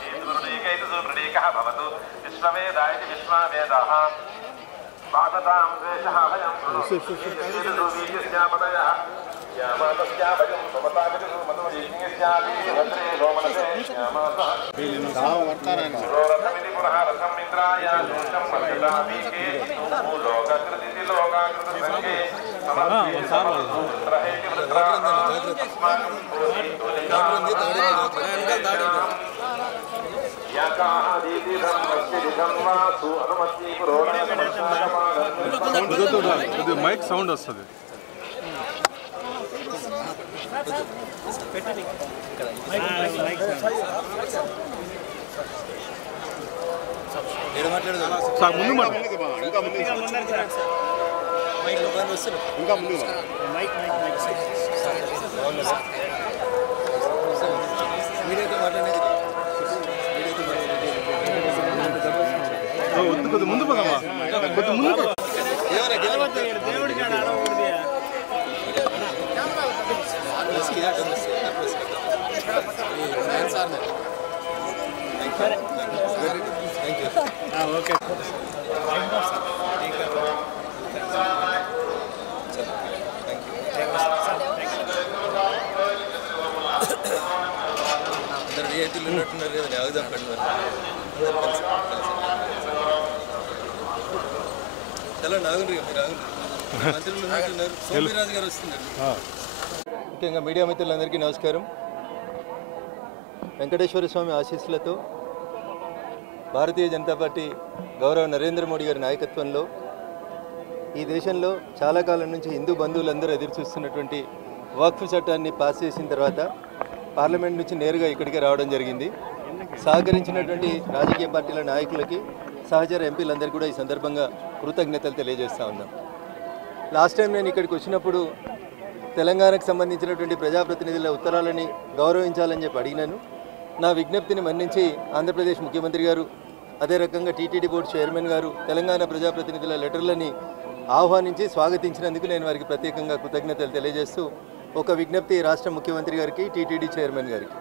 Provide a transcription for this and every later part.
चेतुर्णीकैतुर्णीकः भवतु विश्ववेदाय विश्ववेदाः वासतां द्वेषः भयं सुवीर्यस्यापतयः श्यामातस्या भयं समताविदुः मतो यज्ञस्यापि भद्रे सोमनसे श्यामातः रोरथमिति पुनः रथम् इन्द्राय लोकं मर्यादाभिके लोककृतिति लोकाकृतसङ्गे समर्पयेति वृत्राणां अस्माकं మైక్ సౌండ్ వస్తుంది ముందు ఇంకా ముందు కొద్ది ముందు పోదామా కొద్ది ముందు ఓకే రియాయితీలు ఉన్నట్టున్నారు కదా ఆగుదాం చాలా నాగుండ్రి మీరు ఆగుండ్రి మంత్రులు ఉన్నట్టున్నారు సోమిరాజు గారు వస్తున్నారు. ముఖ్యంగా మీడియా మిత్రులందరికీ నమస్కారం. వెంకటేశ్వర స్వామి ఆశీస్సులతో భారతీయ జనతా పార్టీ గౌరవ నరేంద్ర మోడీ గారి నాయకత్వంలో ఈ దేశంలో చాలా కాలం నుంచి హిందూ బంధువులందరూ ఎదురుచూస్తున్నటువంటి వక్ఫ్ చట్టాన్ని పాస్ చేసిన తర్వాత పార్లమెంట్ నుంచి నేరుగా ఇక్కడికి రావడం జరిగింది. సహకరించినటువంటి రాజకీయ పార్టీల నాయకులకి సహచర ఎంపీలందరికీ కూడా ఈ సందర్భంగా కృతజ్ఞతలు తెలియజేస్తూ ఉన్నాం. లాస్ట్ టైం నేను ఇక్కడికి వచ్చినప్పుడు తెలంగాణకు సంబంధించినటువంటి ప్రజాప్రతినిధుల ఉత్తరాలని గౌరవించాలని చెప్పి అడిగినాను. నా విజ్ఞప్తిని మన్నించి ఆంధ్రప్రదేశ్ ముఖ్యమంత్రి గారు, అదే రకంగా టీటీడీ బోర్డు చైర్మన్ గారు తెలంగాణ ప్రజాప్రతినిధుల లెటర్లని ఆహ్వానించి స్వాగతించినందుకు నేను వారికి ప్రత్యేకంగా కృతజ్ఞతలు తెలియజేస్తూ ఒక విజ్ఞప్తి రాష్ట్ర ముఖ్యమంత్రి గారికి, టీటీడీ చైర్మన్ గారికి,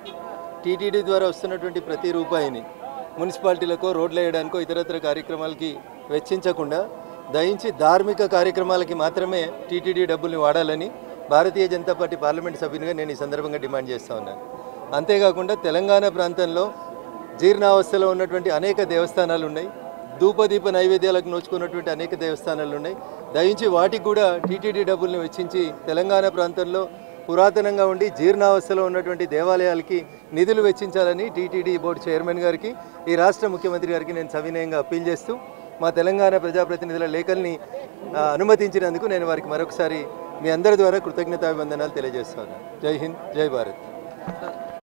టీటీడీ ద్వారా వస్తున్నటువంటి ప్రతి రూపాయిని మున్సిపాలిటీలకో రోడ్లు వేయడానికో ఇతరత్ర కార్యక్రమాలకి వెచ్చించకుండా దయించి ధార్మిక కార్యక్రమాలకి మాత్రమే టీటీడీ డబ్బుల్ని వాడాలని భారతీయ జనతా పార్టీ పార్లమెంట్ సభ్యునిగా నేను ఈ సందర్భంగా డిమాండ్ చేస్తూ ఉన్నాను. అంతేకాకుండా తెలంగాణ ప్రాంతంలో జీర్ణావస్థలో ఉన్నటువంటి అనేక దేవస్థానాలు ఉన్నాయి, ధూపదీప నైవేద్యాలకు నోచుకున్నటువంటి అనేక దేవస్థానాలు ఉన్నాయి. దయించి వాటికి కూడా టీటీడీ డబ్బుల్ని వెచ్చించి తెలంగాణ ప్రాంతంలో పురాతనంగా ఉండి జీర్ణావస్థలో ఉన్నటువంటి దేవాలయాలకి నిధులు వెచ్చించాలని టీటీడీ బోర్డు చైర్మన్ గారికి, ఈ రాష్ట్ర ముఖ్యమంత్రి గారికి నేను సవినయంగా అప్పీల్ చేస్తూ మా తెలంగాణ ప్రజాప్రతినిధుల లేఖల్ని అనుమతించినందుకు నేను వారికి మరొకసారి మీ అందరి ద్వారా కృతజ్ఞతాభివందనాలు తెలియజేస్తున్నాను. జై హింద్, జై భారత్.